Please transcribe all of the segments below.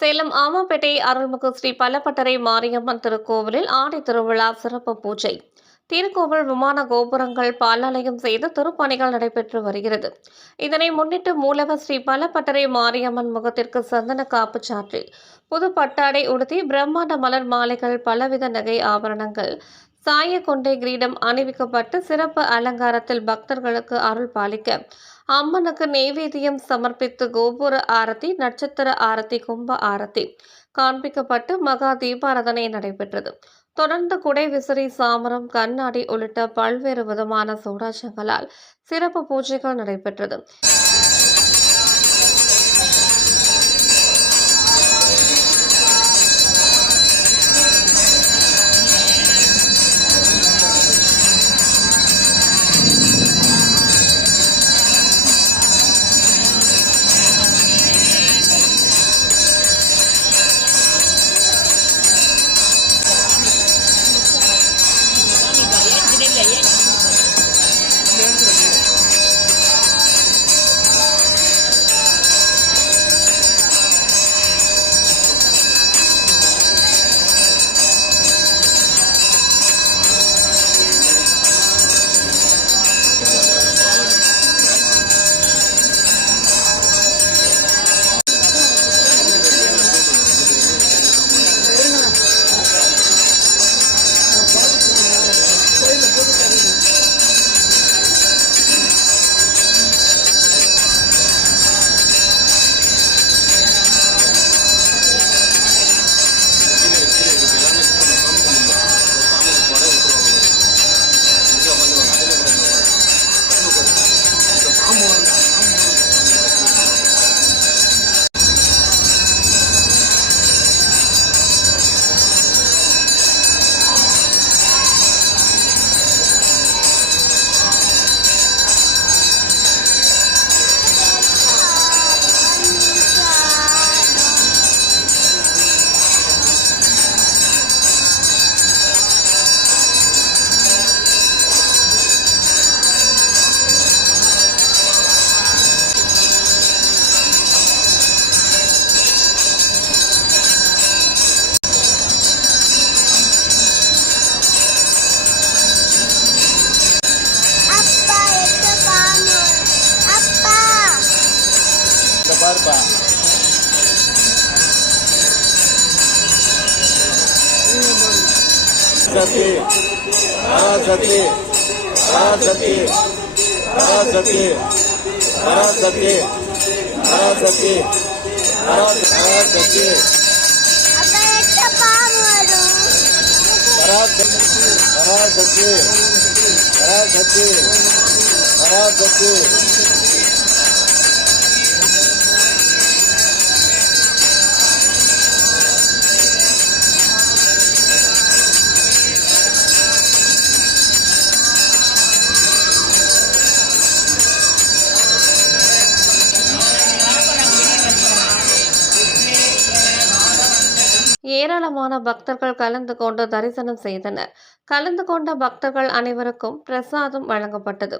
சேலம் ஆமாப்பேட்டை அருள்மிகு ஸ்ரீ பல்லப்பட்டறை மாரியம்மன் திருக்கோவிலில் ஆடி திருவிழா சிறப்பு பூஜை. திருக்கோவில் விமான கோபுரங்கள் பாலாலயம் செய்து திருப்பணிகள் நடைபெற்று வருகிறது. இதனை முன்னிட்டு மூலவர் ஸ்ரீ பல்லப்பட்டறை மாரியம்மன் முகத்திற்கு சந்தன காப்பு சாற்றி புது பட்டாடை உடுத்தி பிரம்மாண்ட மலர் மாலைகள், பலவித நகை ஆபரணங்கள், சாயக்கொண்டை கிரீடம் அணிவிக்கப்பட்டு சிறப்பு அலங்காரத்தில் பக்தர்களுக்கு அருள் பாலிக்க அம்மனுக்கு நெய்வேத்தியம் சமர்ப்பித்து கோபுர ஆரத்தி, நட்சத்திர ஆரத்தி, கும்ப ஆரத்தி காண்பிக்கப்பட்டு மகா தீபாராதனை நடைபெற்றது. தொடர்ந்து குடை விசிறி, சாமரம், கண்ணாடி உள்ளிட்ட பல்வேறு விதமான சூடாச்சங்களால் சிறப்பு பூஜைகள் நடைபெற்றது. பாருப்பா சக்தி பராசக்தி பராசக்தி பராசக்தி பராசக்தி பராசக்தி பராசக்தி பராசக்தி பராசக்தி பராசக்தி ஏராளமான பக்தர்கள் கலந்து கொண்டு தரிசனம் செய்தனர். கலந்து கொண்ட பக்தர்கள் அனைவருக்கும் பிரசாதம் வழங்கப்பட்டது.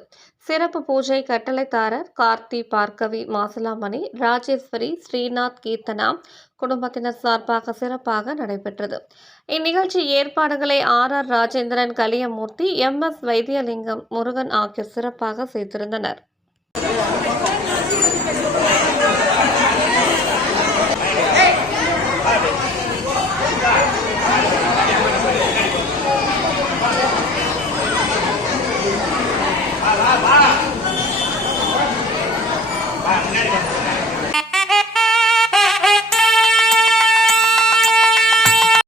சிறப்பு பூஜை கட்டளைதாரர் கார்த்தி, பார்கவி, மாசிலாமணி, ராஜேஸ்வரி, ஸ்ரீநாத், கீர்த்தனா குடும்பத்தினர் சார்பாக சிறப்பாக நடைபெற்றது. இந்நிகழ்ச்சி ஏற்பாடுகளை RR ராஜேந்திரன், கலியமூர்த்தி, MS வைத்தியலிங்கம், முருகன் ஆகியோர் சிறப்பாக செய்திருந்தனர்.